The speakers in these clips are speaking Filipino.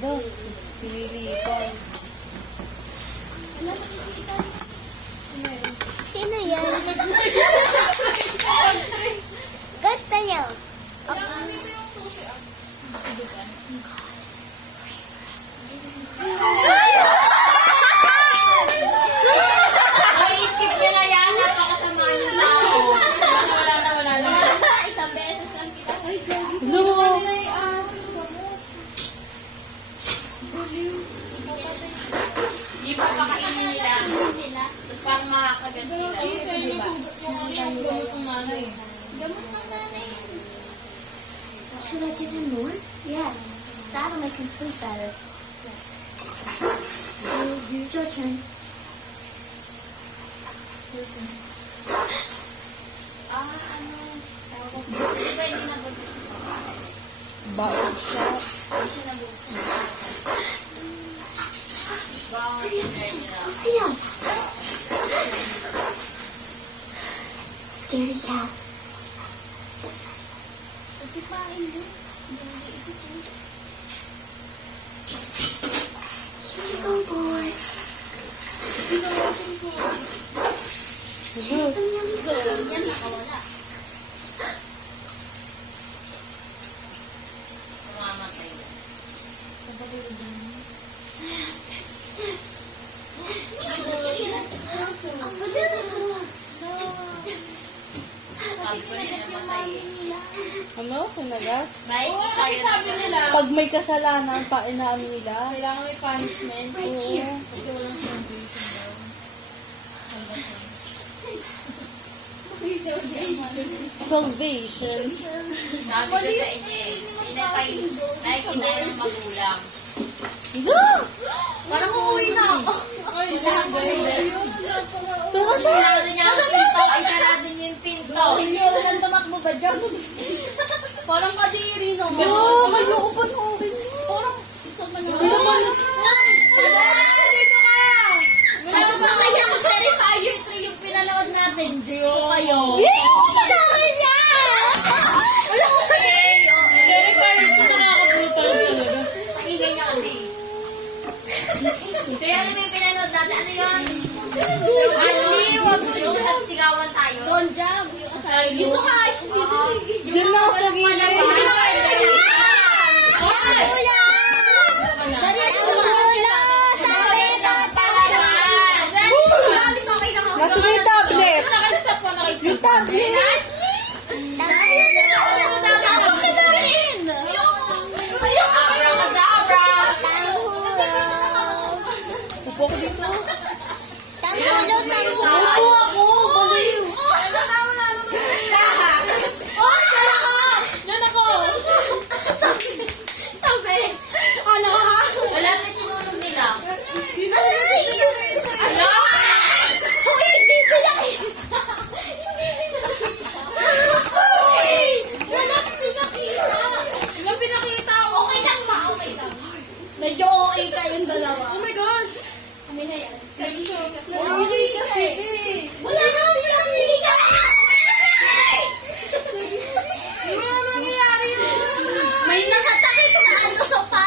Ba, sinilipan. Sino yan? Gusto niyo? I-skip nyo na yan. Napakasama nyo tao. Wala na. Isang beses lang kita. Hello! Hindi pa pakainin nila. Tapos parang makakagat sila. Yung gamot ng nanay. Gamot ng nanay. Should I give him more? Yes. That'll make him sleep better. It's your turn. Ano? Diba hindi nabuntis? Bakit siya? Hindi siya nabuntis. Bawal yun nila. Yes. Scaredy cat. Kasi pain din. Here you go, boy. Here's some yummy food. Yan, nakawala. Mamamatay yan. Ang gulo. Sabi ko na yan, namatay eh. Ano? Kunagat? Maiki tayo Sabi nila, Pag may kasalanan, painaamin nila. kailangan may punishment. Oo. Kasi walang foundation daw. Salvation. Sabi ko sa inyo eh. Nakikita yun ng magulang. No! Parang uuwi na ako. Ay, hindi. Isarado niya ang pinto. Isarado niya yung pinto. Saan tumakbo ba dyan? Parang kadiri no. No! Kayo ko pa no! Parang gusto mo na. Ano ba kaya kung Terrifier 3 yung pinanood natin? Diyos ko kayo. Terrifier po nakakabutal talaga. Pakinggan niya kasi. So yan yung pinanood natin. Ano yun? Ashley, wag mo yung nagsigawan tayo. Don't jump. Dito ka, Ashley. Diyan na ako sa gilid. Nasa na yung tablet? Nakastop po, Yung tablet! Abracadabra. Upo ko dito. Tanggulo. Upo ako! Baliw! Yan ako! Wala na sinunod nila. Ilang pinakita ako? Medyo okay kayong dalawa. Oh my gosh! Kami na yan. Okay kasi eh! Wala na kami nakikita. May nakatakit na ano sa pa.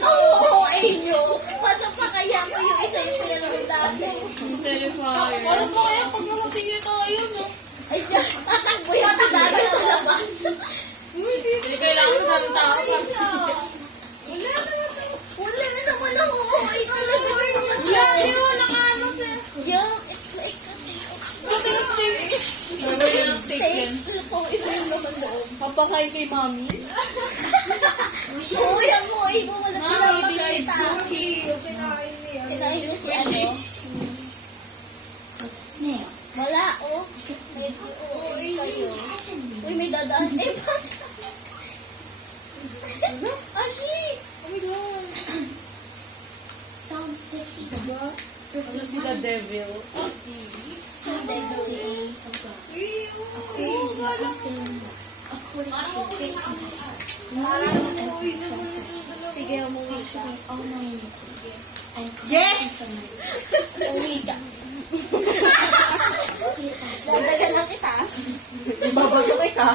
Oo, inyo. Paano pa kaya ko yung isa yung pinanood dati? Terrifier. Ano po kaya pag namasingil tayo, no? Ay, dyan. Tatakbo yung dati sa labas. Hindi kailangan ng tao. Wala na naman ako. Ikaw na gawin mo Lagi dyan. mo nakano sir. Yung, it's like, Gagawin ng steak yan. Kung isa yung naman loob. Papakain kay mami. Oo, yung moy mo. Wala silang Mami, this is makita. cookie. Kinain mo si ano? Snail. Wala, oh. May kayo. Uy, may dadaan. Eh, ba't? Ashi! Oh my God. Sound 50. Diba? Ano sila devil? Sound 50. Oo, wala. Sige, umuwi ka. Yes! Umuwi ka. Dadagan na kita. Ibabago kita.